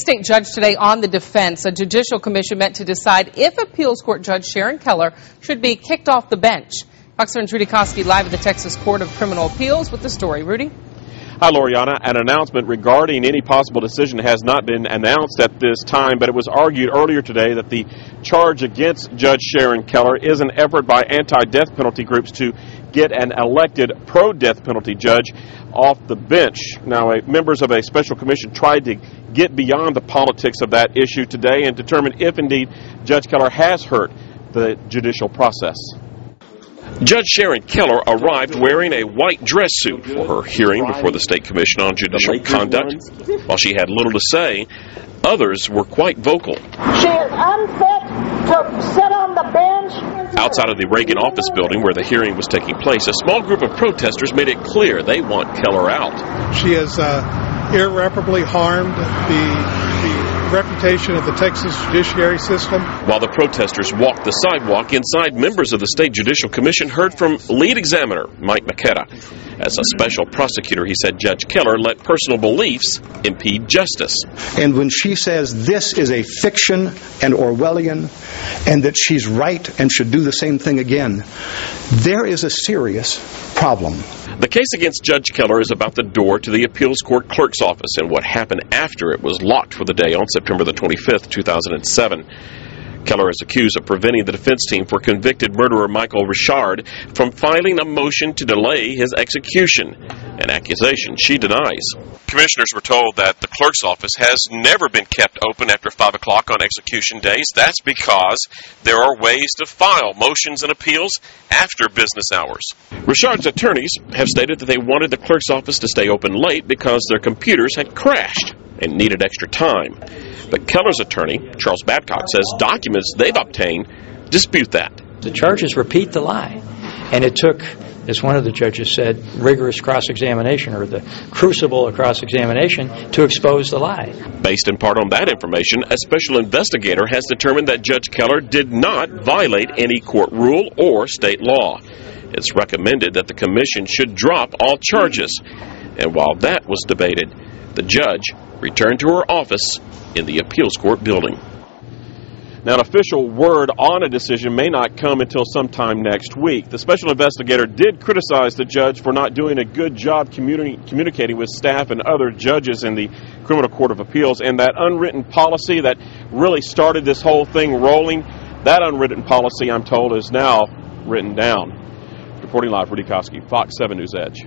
State judge today on the defense. A judicial commission met to decide if appeals court judge Sharon Keller should be kicked off the bench. Fox 7's Rudy Koski live at the Texas Court of Criminal Appeals with the story. Rudy? Hi, Loriana. An announcement regarding any possible decision has not been announced at this time, but it was argued earlier today that the charge against Judge Sharon Keller is an effort by anti-death penalty groups to get an elected pro-death penalty judge off the bench. Now, members of a special commission tried to get beyond the politics of that issue today and determine if indeed Judge Keller has hurt the judicial process. Judge Sharon Keller arrived wearing a white dress suit for her hearing before the State Commission on Judicial Conduct. While she had little to say, others were quite vocal. She is unfit to sit on the bench. Outside of the Reagan office building where the hearing was taking place, a small group of protesters made it clear they want Keller out. She has irreparably harmed the reputation of the Texas Judiciary system. While the protesters walked the sidewalk inside, members of the State Judicial Commission heard from lead examiner Mike McKetta. As a special prosecutor, he said Judge Keller let personal beliefs impede justice. And when she says this is a fiction and Orwellian and that she's right and should do the same thing again, there is a serious problem. The case against Judge Keller is about the door to the appeals court clerk's office and what happened after it was locked for the day on September the 25th, 2007. Keller is accused of preventing the defense team for convicted murderer Michael Richard from filing a motion to delay his execution, an accusation she denies. Commissioners were told that the clerk's office has never been kept open after 5 o'clock on execution days. That's because there are ways to file motions and appeals after business hours. Richard's attorneys have stated that they wanted the clerk's office to stay open late because their computers had crashed and needed extra time. But Keller's attorney, Charles Babcock, says documents they've obtained dispute that. The charges repeat the lie, and it took, as one of the judges said, rigorous cross-examination, or the crucible of cross-examination, to expose the lie. Based in part on that information, a special investigator has determined that Judge Keller did not violate any court rule or state law. It's recommended that the commission should drop all charges. And while that was debated, the judge returned to her office in the appeals court building. Now, an official word on a decision may not come until sometime next week. The special investigator did criticize the judge for not doing a good job communicating with staff and other judges in the Criminal Court of Appeals, and that unwritten policy that really started this whole thing rolling, that unwritten policy, I'm told, is now written down. Reporting live, Rudy Koski, Fox 7 News Edge.